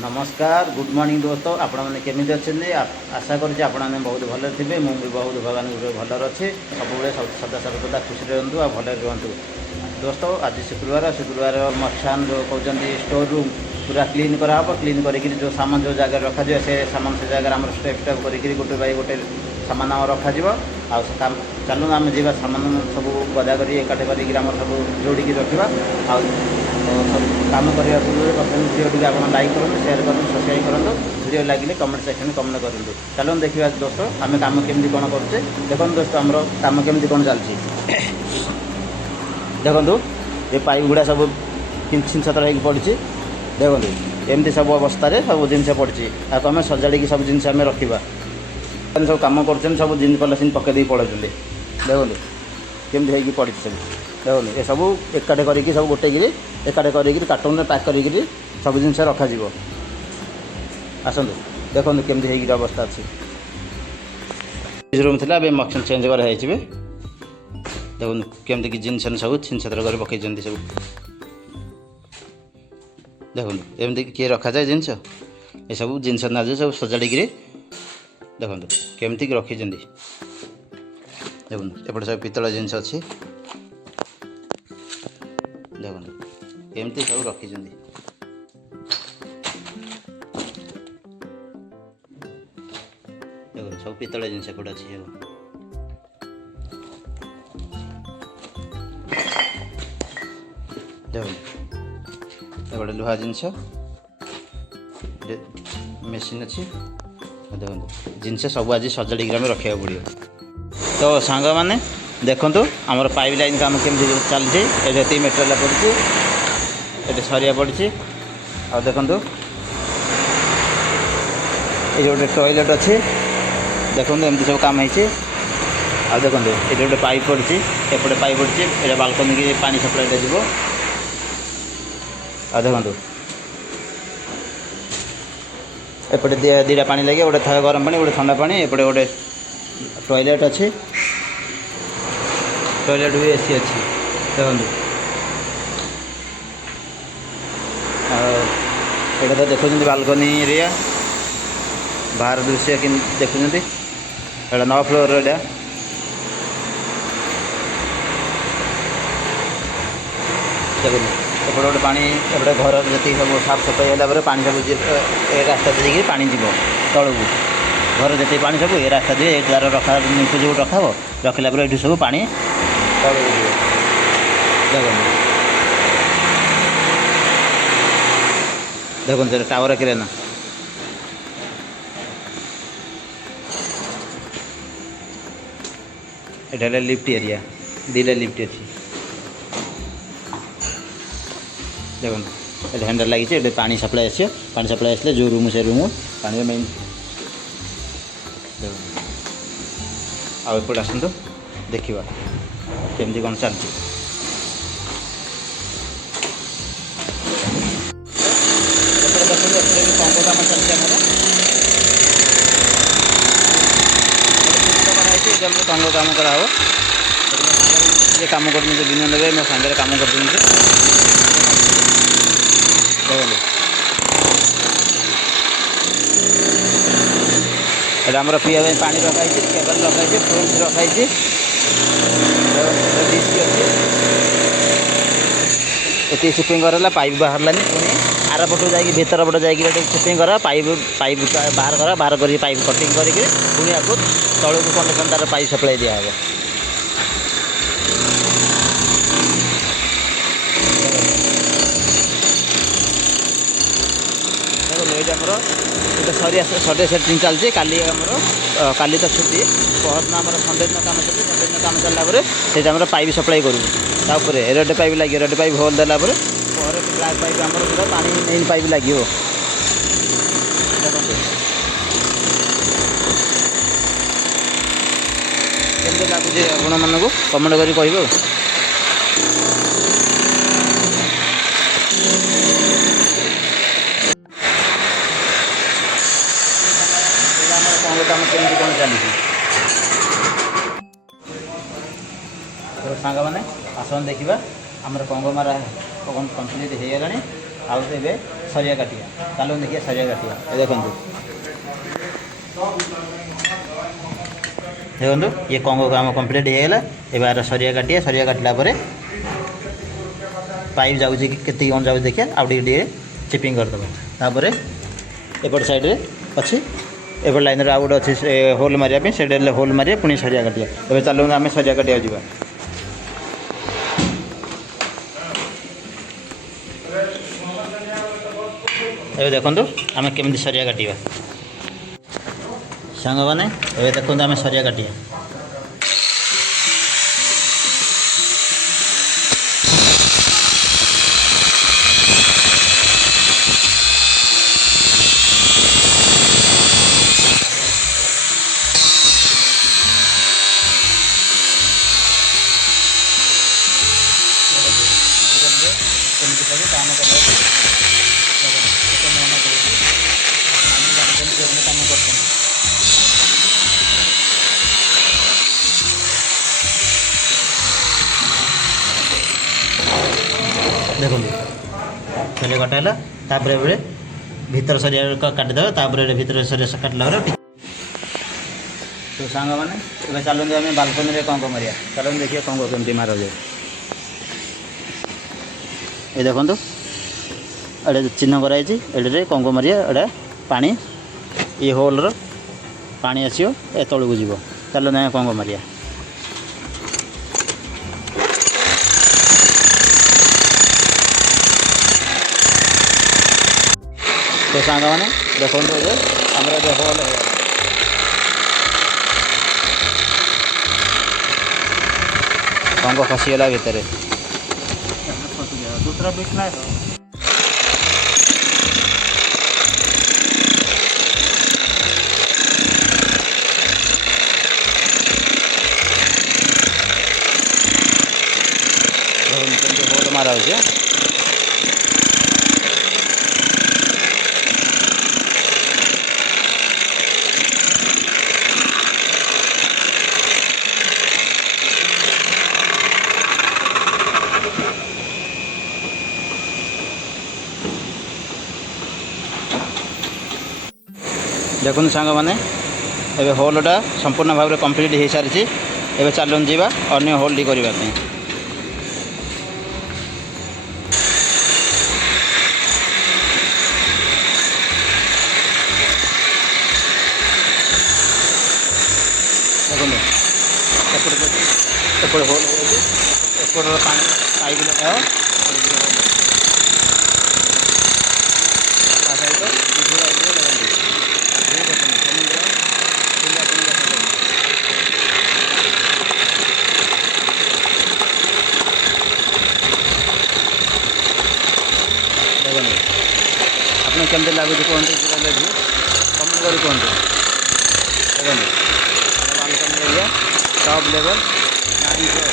नमस्कार good morning दोस्तों आपण मैंने केमी अच्छे आशा करुँचे आपण मैंने बहुत भले थे मुझे बहुत भगवान भलर अच्छे सब सदा सर्वदा खुशी रुहतु आ भले रुहतु। दोस्तों आज शुक्रवार मक्सान जो कहते स्टोर रूम पूरा क्लीन कराब क्लीन कर जो सामान जो जगह रखा से सामान से जगह आम स्टेप स्टेप कर गोटे बाई गोटे सामान रखा चलूँ आम जा सामान सब गदा कर एकाठी कर सब जोड़ी रखा सब काम करने पूर्व प्रथम भिडियो आप लाइक करूँ शेयर करूँ सब्सक्राइब करूँ भिडियो लगे कमेंट सेक्शन कमेंट करूँ। चलो देखा दोस्तों आम कम केमी कौन करुचे देखो दोस्तों आम कम केमी कौन चलती देखो ये पाइप गुड़ा सब छिन छतर हो पड़ी देखो एमती सब अवस्था सब जिन पड़ी आम सजाड़ी सब जिन रखा सब कम कर सब जिन पॉलिथिन पकईदे पड़े देखो केमती हो पड़ी सब देखो ये सब एकाठे कर सब गोटे एकाठे कर कार्टून में पैक कर सब जिन रखा आसतु देखो केमती हो अवस्था अच्छी रूम थी अभी मक्सन चेंज कराई देखो केमती कि जिन सब छिन छतर कर पकई सब देखो एमती किए रखा जाए जिनस ये सब जिनस ना सब सजाड़ी देखो केमती रखी देखो एपटे सब पितल जिनस अच्छी देखो एमती सब रखी देखो सब पितल जिनस एपटे अच्छी देखो गोटे लुहा जिनस मेसीन अच्छी देखो जिनस सब आज सजाड़ी आम रखा पड़ो। तो सांग मैंने देखु आमर पाइप लाइन काम केमती चलती ये मेटेरियल पड़ी ये सरिया पड़ी आ देखु ये गोटे टॉयलेट अच्छे देखो एमती सब काम होती आ देखो ये गोटे पाइप पड़ी एपटे पाइप पड़ी ये बालकनी की पानी सप्लाई जीव आ देखो एपटे दीटा पानी लगे गोटे था गरम पानी गोटे ठंडा पानी एपटे गोटे टॉयलेट अच्छे टॉयलेट भी एसी अच्छी देखो यहाँ तो देखुं बालकनी एरिया बाहर दृश्य कि देखुं यहाँ 9 फ्लोर एटा देखो एपटे गोटे पानी एपटे घर जी सब साफ सफाई है पानी सब रास्ता देखिए पानी जीव तलू घर जिते पानी सब ये रास्ता दिए ये द्वार रखा निंपु जो रखा रखला ये सब पानी तलू देखो देखो टावर किराना ये लिफ्ट एरिया दीटा लिफ्ट अच्छी देखो ये हैंडल लगी पानी सप्लाई आस पानी सप्लाई आसले जो रूम से रूम पानी मेन आउट आसतु देखा केमती कौन चलती कंग कम चलती आमर कंग कम करा कम कर दिन ने मो सागर कम कर आमर पीवा पानी रखाई केबल रखाई फ्रूट्स रखाई ये सिपिंग कर पाइप बाहरलानी पुणी आर पटू जा भीतर पट जा सिपिंग करा पाइप पाइप बाहर कर पाइप कटिंग करके पुणी आपको तलू को कनेक्शन तार पाइप सप्लाई दिहब आमर सडे सेटिंग चलती काली तो छुट्टी पहरदिन आम संडे दिन कम चलती संडे दिन कम चलला से पाइप सप्लाई करूँ रेड पाइप लगे रेड पाइप होल देला ब्लैक पाइप आम पूरा पानी मेन पाइप लगे केमती लगुच आपण मानक कमेंट कर कह कम केमती कौन चली तो सांग मैंने आसन देखा आमर कंगमारा कम्प्लीट हो गला आउ सरिया काटिया चलो देखिए सरिया काटिया देखो देखो ये कंगो काम कंप्लीट हो गला एबार सरिया काटला पाइप जाऊँ कि कौन जाऊँ देखिए आउ चिपिंग करदेव तापर एपट साइड्रे अच्छी एपट लाइन आउ गोटे अच्छी होल मारे से होल मारे पुणी सरिया काटिया ए चलो आम सरिया काटिया जावा ए देखो आम केमी सरिया काटिया सांग मैंने ए देखो आम सरिया काटिया देखो सरिया कटाला तापर भीतर सरिया काटिदेव तापर भीतर सरिया काटला तो सांग मैंने ए चलते आम बालकनी में कंग मारिया चलो देखिए कंग केमती मार जाए ये देखो एडे चिन्ह कराई एडे कंग मारिया एडे पानी ये होल पानी आसो ए तलू जीव चलो आम कंग मारिया तो सांग मैंने देखो आमर जो होल कंग खसीगला भितर दूसरा पीस ना होल मारा हो देखो सांग मैंने ए होलटा संपूर्ण भाव में कंप्लीट हो सारी एवं चलूँ जावा अन्य होल्ड करने देखो एपट होल एपट पाइप लगाओ आपने केमती लगुच कहते कमेंट कर कहते देखो balcony area top level 9 floor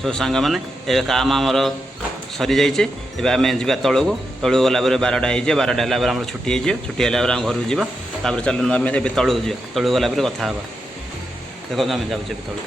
so सांग मैंने ए काम आमर सरी जाइए एवं आम जा तलू गला 12टा हो 12टा है छुट्टी हो छुट्टी है घर को जापर चलो आम तलू जा तलू गला कथा देखो आम जाऊे तलू